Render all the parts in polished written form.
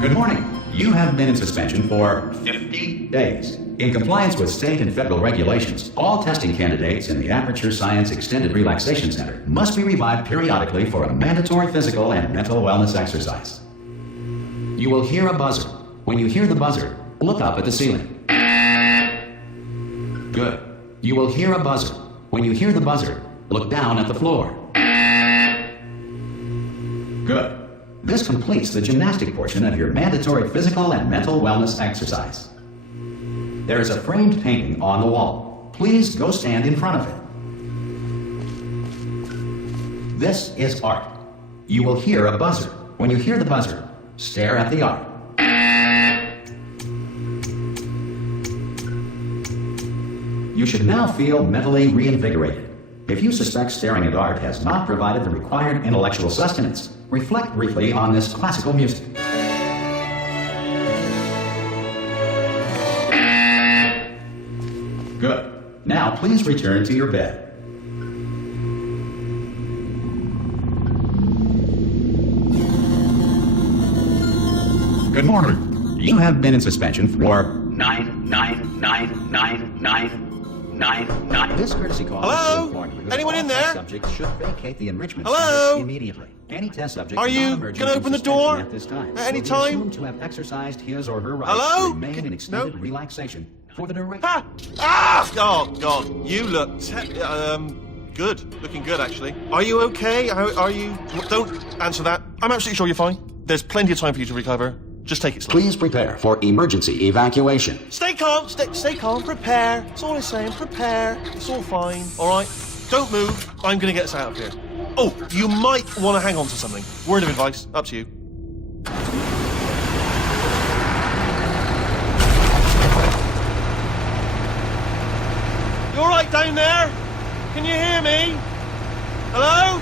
Good morning. You have been in suspension for 50 days. In compliance with state and federal regulations, all testing candidates in the Aperture Science Extended Relaxation Center must be revived periodically for a mandatory physical and mental wellness exercise. You will hear a buzzer. When you hear the buzzer, look up at the ceiling. Good. You will hear a buzzer. When you hear the buzzer, look down at the floor. Good. This completes the gymnastic portion of your mandatory physical and mental wellness exercise. There is a framed painting on the wall. Please go stand in front of it. This is art. You will hear a buzzer. When you hear the buzzer, stare at the art. You should now feel mentally reinvigorated. If you suspect staring at art has not provided the required intellectual sustenance, reflect briefly on this classical music. Good. Now please return to your bed. Good morning. You have been in suspension for 9999999. This courtesy call. Hello? Anyone in there? Subjects should vacate the enrichment Hello? center immediately. Any test subject Are you going to open the door at this time at any will be time? assumed to have exercised his or her right Hello? to remain in extended No. relaxation for the duration. Ha! Ah! Oh, God. You look good. Looking good, actually. Are you okay? Are you... Don't answer that. I'm absolutely sure you're fine. There's plenty of time for you to recover. Just take it slow. Please prepare for emergency evacuation. Stay calm. Stay calm. Prepare. That's all I'm saying. Prepare. It's all fine. All right? Don't move. I'm going to get us out of here. Oh, you might want to hang on to something. Word of advice. Up to you. You all right down there? Can you hear me? Hello?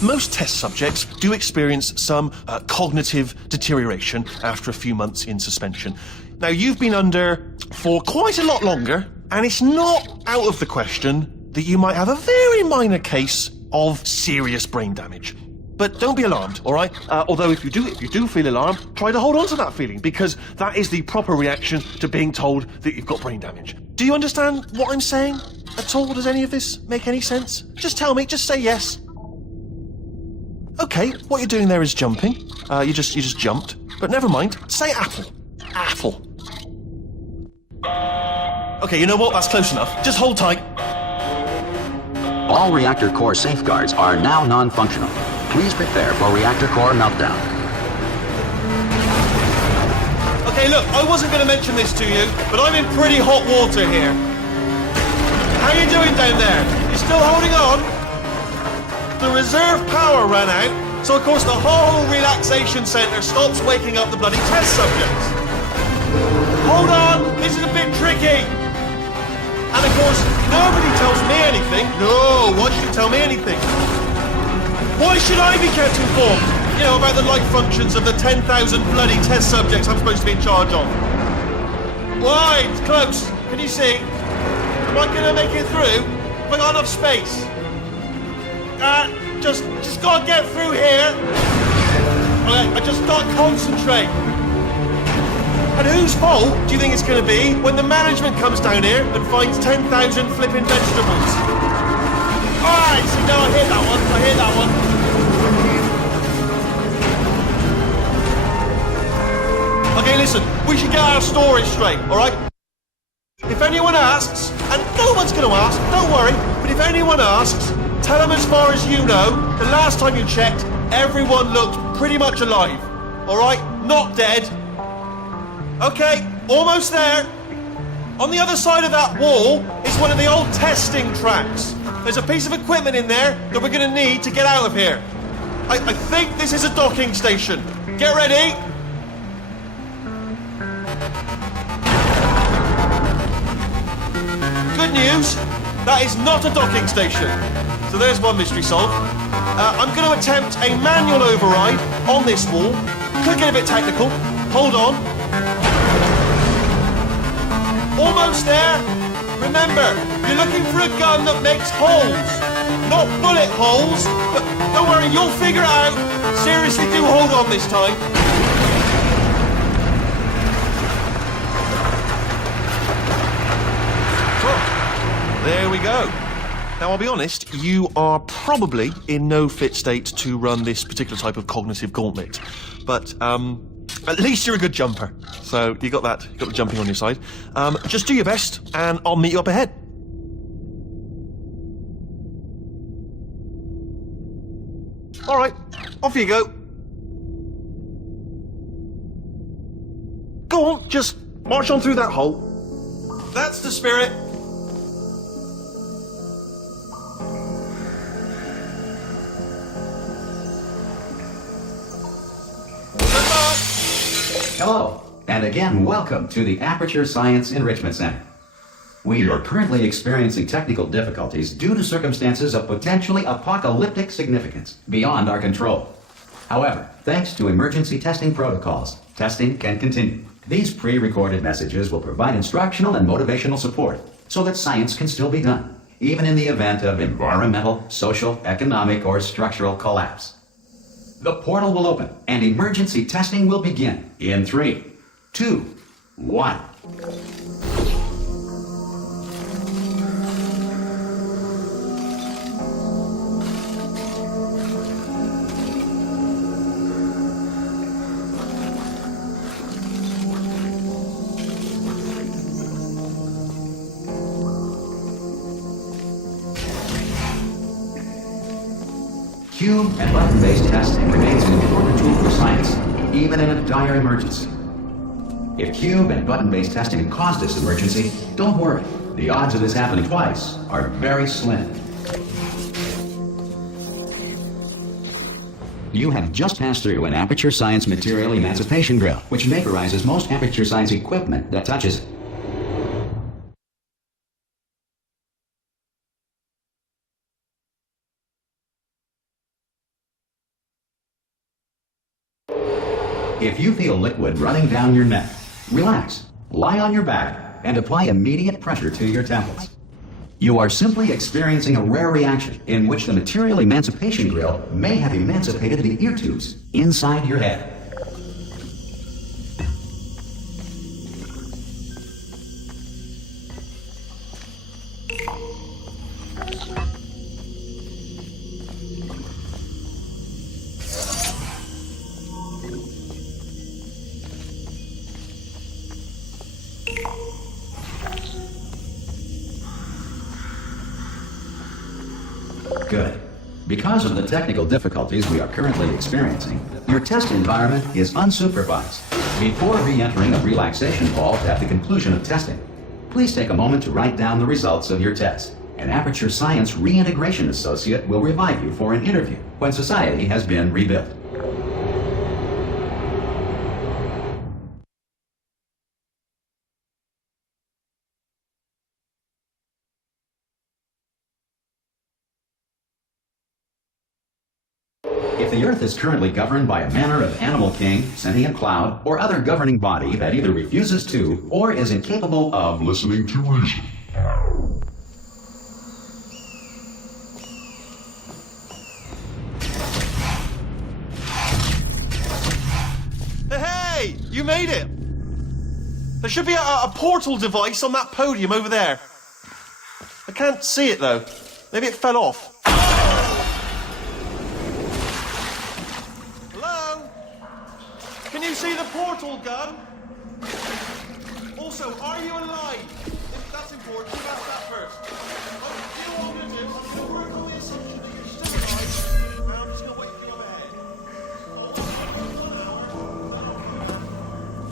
Most test subjects do experience some cognitive deterioration after a few months in suspension. Now, you've been under for quite a lot longer, and it's not out of the question that you might have a very minor case of serious brain damage. But don't be alarmed, all right? Although if you do feel alarmed, try to hold on to that feeling, because that is the proper reaction to being told that you've got brain damage. Do you understand what I'm saying at all? Does any of this make any sense? Just tell me, just say yes. Okay, what you're doing there is jumping. You just jumped. But never mind. Say apple. Apple. Okay, you know what? That's close enough. Just hold tight. All reactor core safeguards are now non-functional. Please prepare for reactor core meltdown. Okay, look, I wasn't going to mention this to you, but I'm in pretty hot water here. How you doing down there? You still holding on? The reserve power ran out, so of course the whole relaxation centre stops waking up the bloody test subjects. Hold on, this is a bit tricky. And of course, nobody tells me anything. No, why should you tell me anything? Why should I be kept informed? You know, about the life functions of the 10,000 bloody test subjects I'm supposed to be in charge of. Why? It's close. Can you see? Am I going to make it through? Have I got enough space? Just gotta get through here. Okay, I just gotta concentrate. And whose fault do you think it's gonna be when the management comes down here and finds 10,000 flipping vegetables? Alright, see, now I hear that one. Okay, listen, we should get our story straight, alright? If anyone asks, and no one's gonna ask, don't worry, but if anyone asks, tell them as far as you know, the last time you checked, everyone looked pretty much alive. Alright? Not dead. Okay, almost there. On the other side of that wall is one of the old testing tracks. There's a piece of equipment in there that we're going to need to get out of here. I think this is a docking station. Get ready. Good news, that is not a docking station. So there's one mystery solved. I'm going to attempt a manual override on this wall. Could get a bit technical. Hold on. Almost there. Remember, you're looking for a gun that makes holes. not bullet holes. But don't worry, you'll figure it out. Seriously, do hold on this time. Well, there we go. Now, I'll be honest, you are probably in no fit state to run this particular type of cognitive gauntlet. But, at least you're a good jumper. So, you got that, you got the jumping on your side. Just do your best, and I'll meet you up ahead. All right, off you go. Go on, just march on through that hole. That's the spirit. Hello, and again, welcome to the Aperture Science Enrichment Center. We are currently experiencing technical difficulties due to circumstances of potentially apocalyptic significance beyond our control. However, thanks to emergency testing protocols, testing can continue. These pre-recorded messages will provide instructional and motivational support so that science can still be done, even in the event of environmental, social, economic, or structural collapse. The portal will open and emergency testing will begin in 3, 2, 1. Cube and button-based testing remains an important tool for science, even in a dire emergency. If cube and button-based testing caused this emergency, don't worry. The odds of this happening twice are very slim. You have just passed through an Aperture Science Material Emancipation Grill, which vaporizes most Aperture Science equipment that touches it. If you feel liquid running down your neck, relax, lie on your back, and apply immediate pressure to your temples. You are simply experiencing a rare reaction in which the Material Emancipation Grill may have emancipated the ear tubes inside your head. Good. Because of the technical difficulties we are currently experiencing, your test environment is unsupervised. Before re-entering a relaxation vault at the conclusion of testing, please take a moment to write down the results of your test. An Aperture Science Reintegration Associate will revive you for an interview when society has been rebuilt. If the Earth is currently governed by a manner of animal king, sentient cloud, or other governing body that either refuses to or is incapable of listening to reason. Hey, you made it! There should be a portal device on that podium over there. I can't see it though. Maybe it fell off. Can you see the portal gun? Also, are you alive? If that's important, you ask that first. You know what I'm going to do? I'm going to work on the assumption that you're still alive, and I'm just going to wait for you up ahead.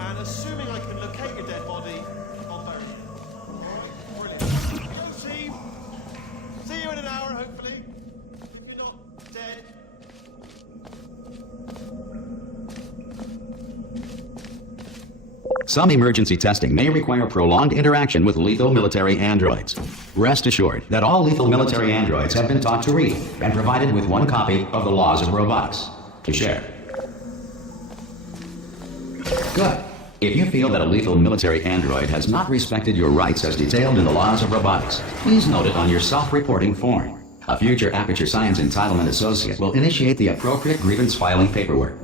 And assuming I can locate your dead body, I'll bury you. Alright, brilliant. See you in an hour, hopefully. If you're not dead. Some emergency testing may require prolonged interaction with lethal military androids. Rest assured that all lethal military androids have been taught to read and provided with one copy of the Laws of Robotics to share. Good. If you feel that a lethal military android has not respected your rights as detailed in the Laws of Robotics, please note it on your self-reporting form. A future Aperture Science Entitlement Associate will initiate the appropriate grievance filing paperwork.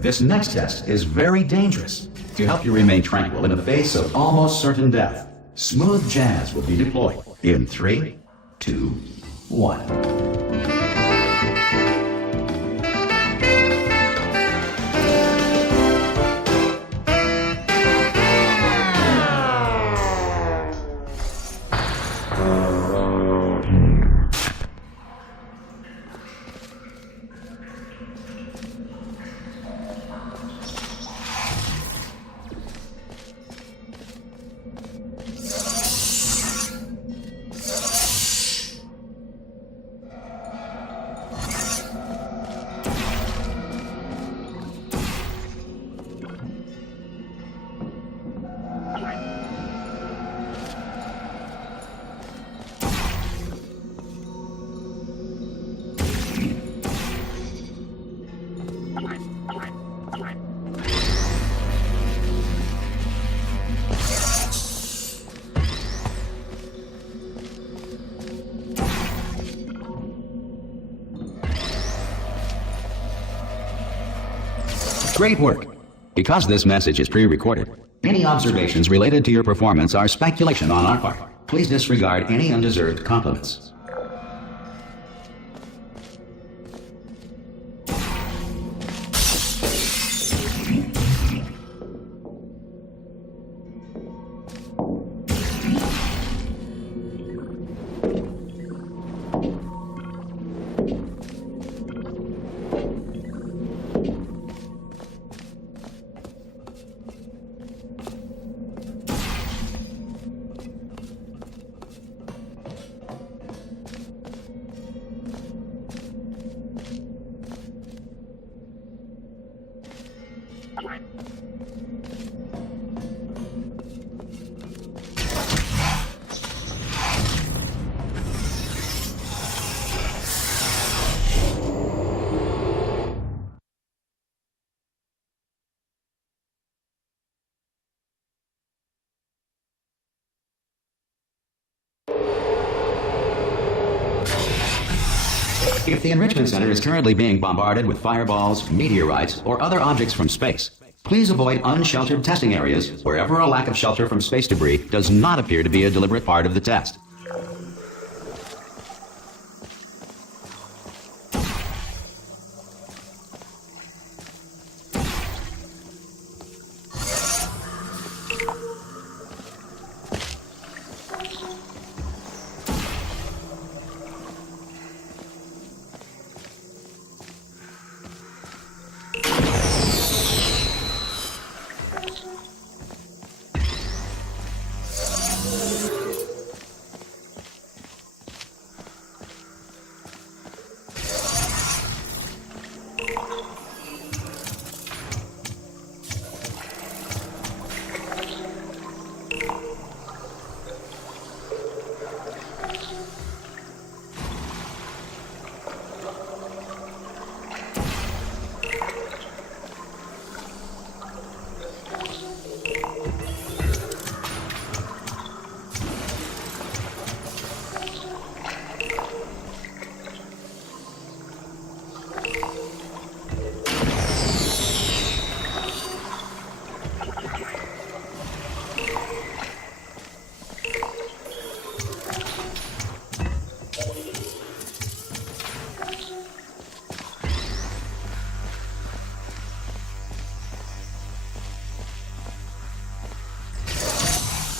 This next test is very dangerous. To help you remain tranquil in the face of almost certain death, smooth jazz will be deployed in 3, 2, 1. Great work. Because this message is pre-recorded, any observations related to your performance are speculation on our part. Please disregard any undeserved compliments. If the Enrichment Center is currently being bombarded with fireballs, meteorites, or other objects from space, please avoid unsheltered testing areas wherever a lack of shelter from space debris does not appear to be a deliberate part of the test.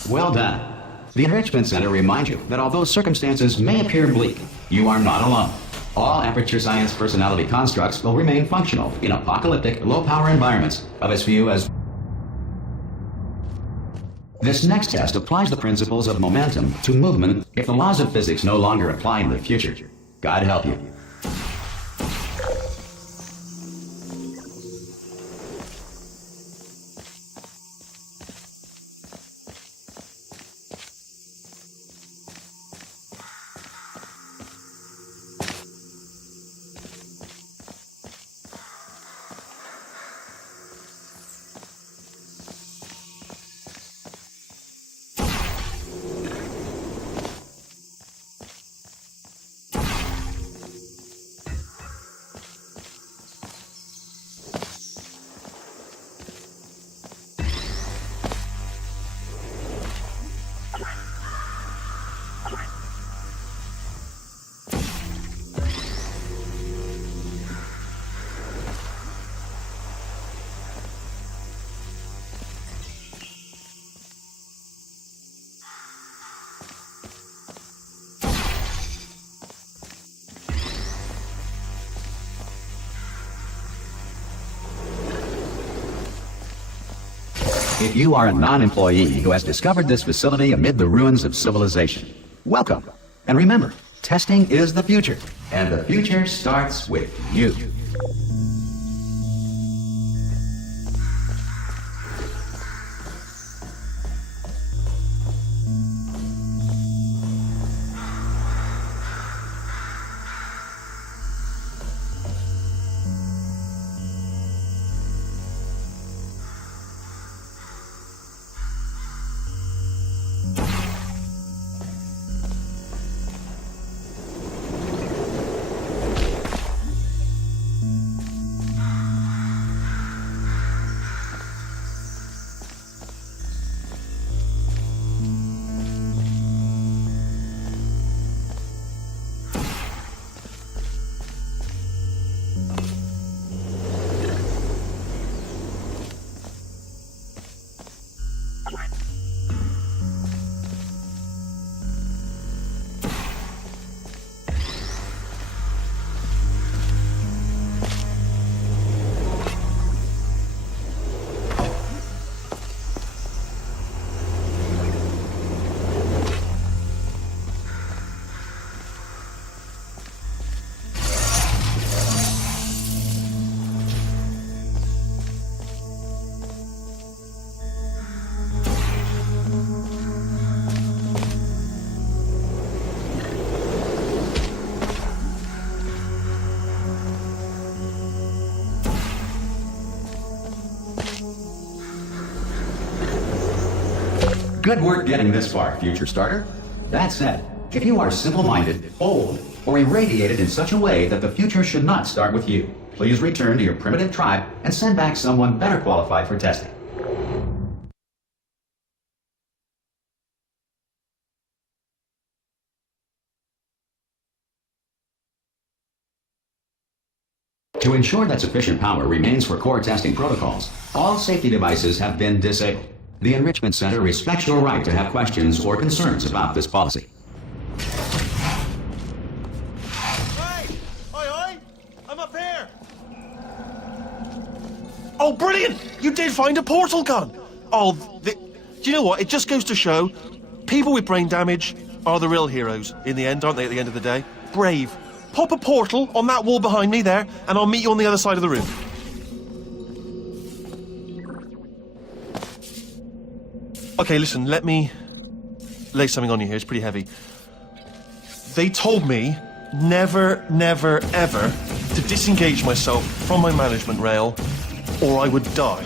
Well done. The Enrichment Center reminds you that although circumstances may appear bleak, you are not alone. All Aperture Science personality constructs will remain functional in apocalyptic, low-power environments of as few as... This next test applies the principles of momentum to movement if the laws of physics no longer apply in the future. God help you. If you are a non-employee who has discovered this facility amid the ruins of civilization, welcome. And remember, testing is the future, and the future starts with you. Good work getting this far, future starter. That said, if you are simple-minded, old, or irradiated in such a way that the future should not start with you, please return to your primitive tribe and send back someone better qualified for testing. To ensure that sufficient power remains for core testing protocols, all safety devices have been disabled. The Enrichment Center respects your right to have questions or concerns about this policy. Hey! Oi! I'm up here! Oh, brilliant! You did find a portal gun! Oh, do you know what? It just goes to show, people with brain damage are the real heroes in the end, aren't they, at the end of the day? Brave. Pop a portal on that wall behind me there, and I'll meet you on the other side of the room. Okay, listen, let me lay something on you here. It's pretty heavy. They told me never, never, ever to disengage myself from my management rail or I would die.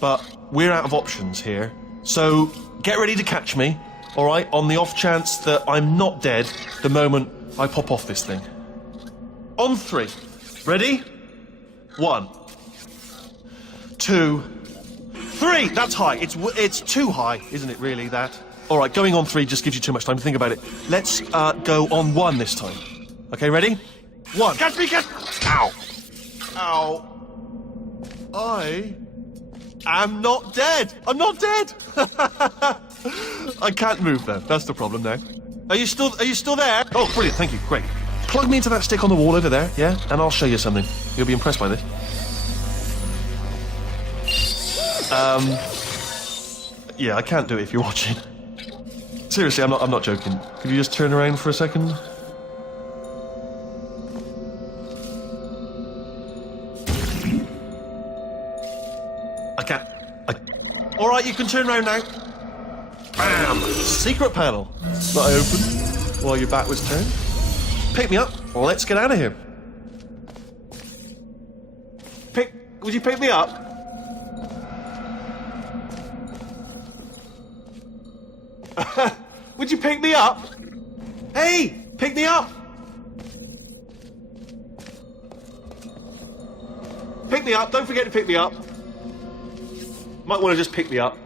But we're out of options here. So get ready to catch me, all right, on the off chance that I'm not dead the moment I pop off this thing. On 3. Ready? 1, 2, 3! That's high. It's too high, isn't it, really, that? All right, going on 3 just gives you too much time to think about it. Let's go on 1 this time. Okay, ready? 1. Catch me, catch... Ow! Ow. I am not dead. I'm not dead. I can't move, though. That's the problem now. Are you still there? Oh, brilliant. Thank you. Great. Plug me into that stick on the wall over there, yeah? And I'll show you something. You'll be impressed by this. Yeah, I can't do it if you're watching. Seriously, I'm not joking. Could you just turn around for a second? I can't. All right, you can turn around now. Bam! Secret panel that I opened while your back was turned. Pick me up. Let's get out of here. Would you pick me up? Would you pick me up? Hey, pick me up. Pick me up. Don't forget to pick me up. Might want to just pick me up.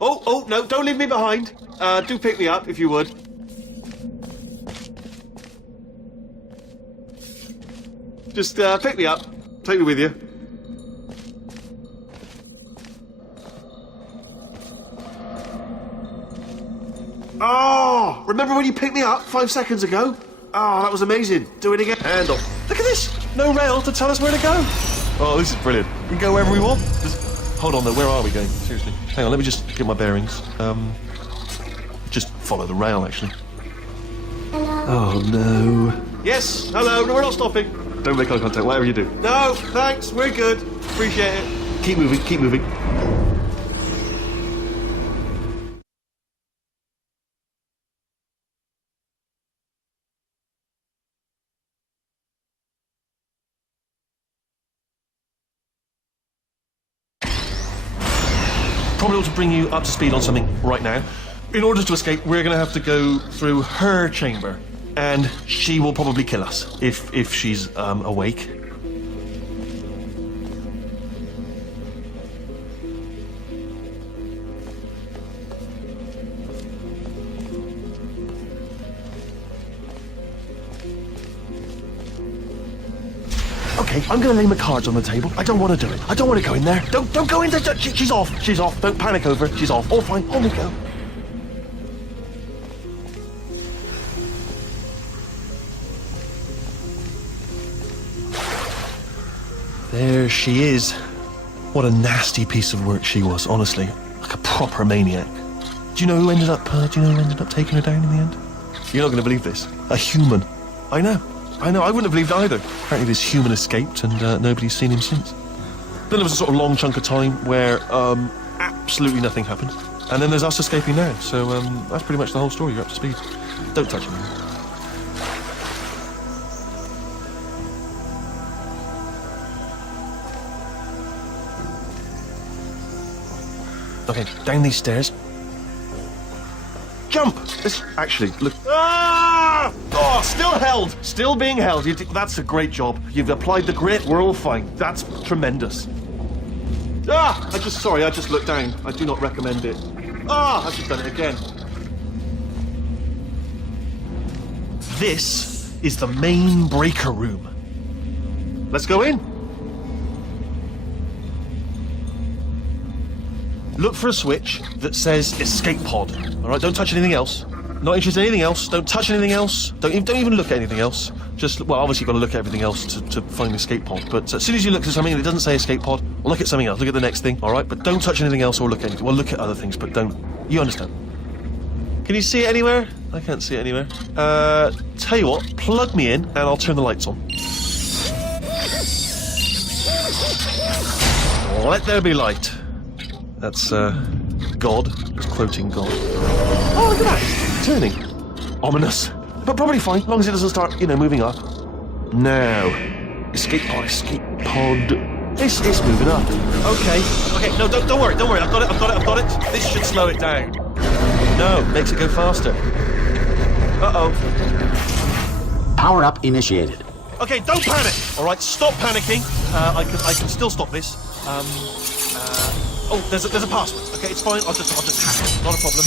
Oh, no, don't leave me behind. Do pick me up, if you would. Just pick me up. Take me with you. Oh, remember when you picked me up 5 seconds ago? Oh, that was amazing. Do it again. Hand off. Look at this. No rail to tell us where to go. Oh, this is brilliant. We can go wherever we want. Hold on though, where are we going? Seriously. Hang on, let me just get my bearings. Just follow the rail, actually. Hello? Oh, no. Yes, hello, no, we're not stopping. Don't make eye contact, whatever you do. No, thanks, we're good. Appreciate it. Keep moving, keep moving. Probably ought to bring you up to speed on something right now. In order to escape, we're going to have to go through her chamber, and she will probably kill us if she's awake. Okay, I'm gonna lay my cards on the table. I don't want to do it. I don't want to go in there. Don't go in there. She's off. She's off. Don't panic over. She's off. All fine. On we go. There she is. What a nasty piece of work she was, honestly. Like a proper maniac. Do you know who ended up taking her down in the end? You're not going to believe this. A human. I know. I wouldn't have believed it either. Apparently this human escaped and nobody's seen him since. Then there was a sort of long chunk of time where absolutely nothing happened. And then there's us escaping now. So that's pretty much the whole story. You're up to speed. Don't touch him. Okay, down these stairs. Jump! Actually, look. Ah! Oh, still held. Still being held. That's a great job. You've applied the grit. We're all fine. That's tremendous. Ah! I just looked down. I do not recommend it. Ah! I've just done it again. This is the main breaker room. Let's go in. Look for a switch that says escape pod. All right, don't touch anything else. Not interested in anything else. Don't touch anything else. Don't even look at anything else. Just, well, obviously you've got to look at everything else to find the escape pod. But as soon as you look at something that doesn't say escape pod, well, look at something else. Look at the next thing, all right? But don't touch anything else or look at anything. Well, look at other things, but don't. You understand? Can you see it anywhere? I can't see it anywhere. Tell you what, plug me in and I'll turn the lights on. Let there be light. That's, God. Just quoting God. Oh, look at that! Turning. Ominous. But probably fine, as long as it doesn't start, moving up. Now. Escape pod. It's moving up. Okay, no, don't worry. I've got it. This should slow it down. No, makes it go faster. Uh-oh. Power up initiated. Okay, don't panic! Alright, stop panicking. I can still stop this. Oh, there's a password. Okay, it's fine. I'll just hack it. Not a problem.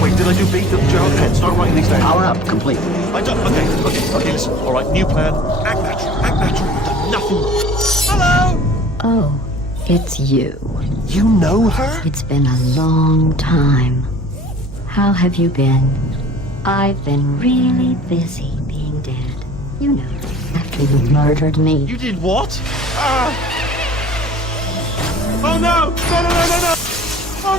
Wait, did I do B? Gerald Penn, start writing these down. Power up complete. I don't. Okay, listen. All right, new plan. Act natural. You've done nothing wrong. Hello. Oh, it's you. You know her? It's been a long time. How have you been? I've been really busy being dead. You know, after you murdered me. You did what? Oh no! No! Oh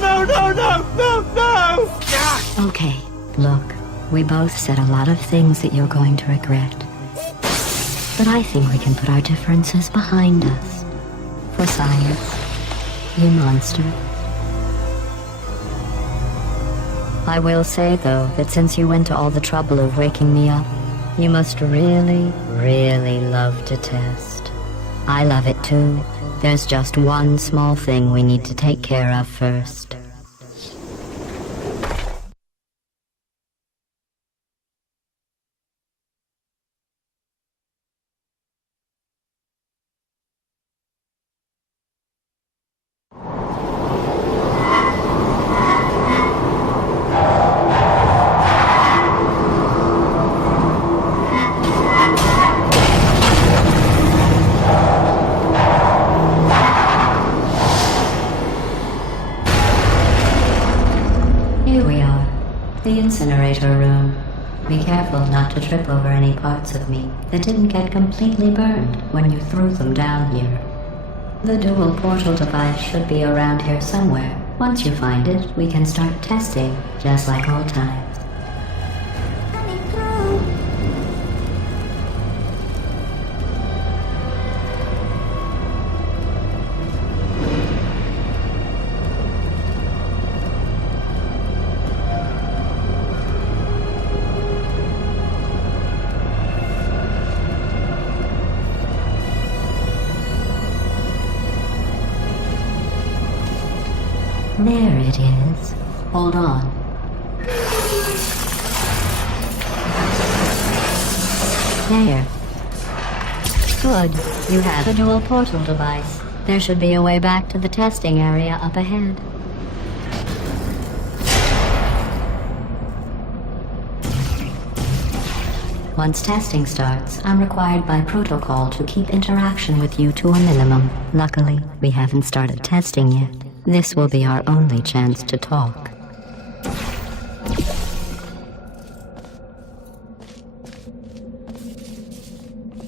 no! Yeah. Okay, look, we both said a lot of things that you're going to regret. But I think we can put our differences behind us. For science, you monster. I will say, though, that since you went to all the trouble of waking me up, you must really, really love to test. I love it too. There's just one small thing we need to take care of first. incinerator room. Be careful not to trip over any parts of me that didn't get completely burned when you threw them down here. The dual portal device should be around here somewhere. Once you find it, we can start testing, just like old times. Coming through. There it is. Hold on. There. Good. You have a dual portal device. There should be a way back to the testing area up ahead. Once testing starts, I'm required by protocol to keep interaction with you to a minimum. Luckily, we haven't started testing yet. This will be our only chance to talk.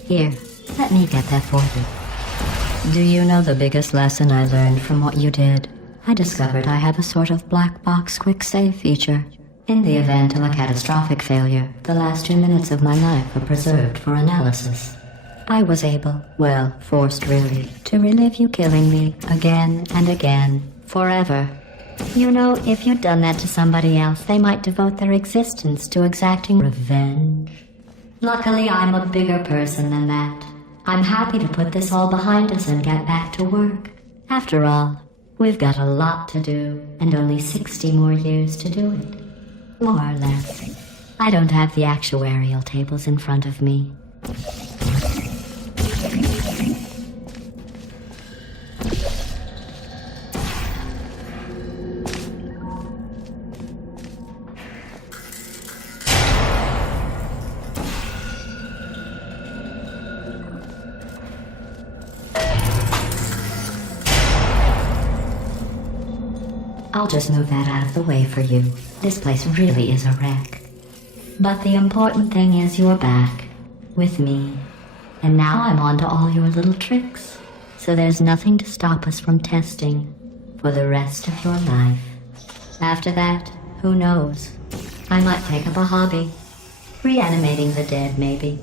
Here, let me get that for you. Do you know the biggest lesson I learned from what you did? I discovered I have a sort of black box quick save feature. In the event of a catastrophic failure, the last 2 minutes of my life are preserved for analysis. I was able, well, forced really, to relive you killing me again and again, forever. You know, if you'd done that to somebody else, they might devote their existence to exacting revenge. Luckily, I'm a bigger person than that. I'm happy to put this all behind us and get back to work. After all, we've got a lot to do, and only 60 more years to do it. More or less. I don't have the actuarial tables in front of me. I'll just move that out of the way for you. This place really is a wreck. But the important thing is you're back. With me. And now I'm on to all your little tricks. So there's nothing to stop us from testing. For the rest of your life. After that, who knows? I might take up a hobby. Reanimating the dead, maybe.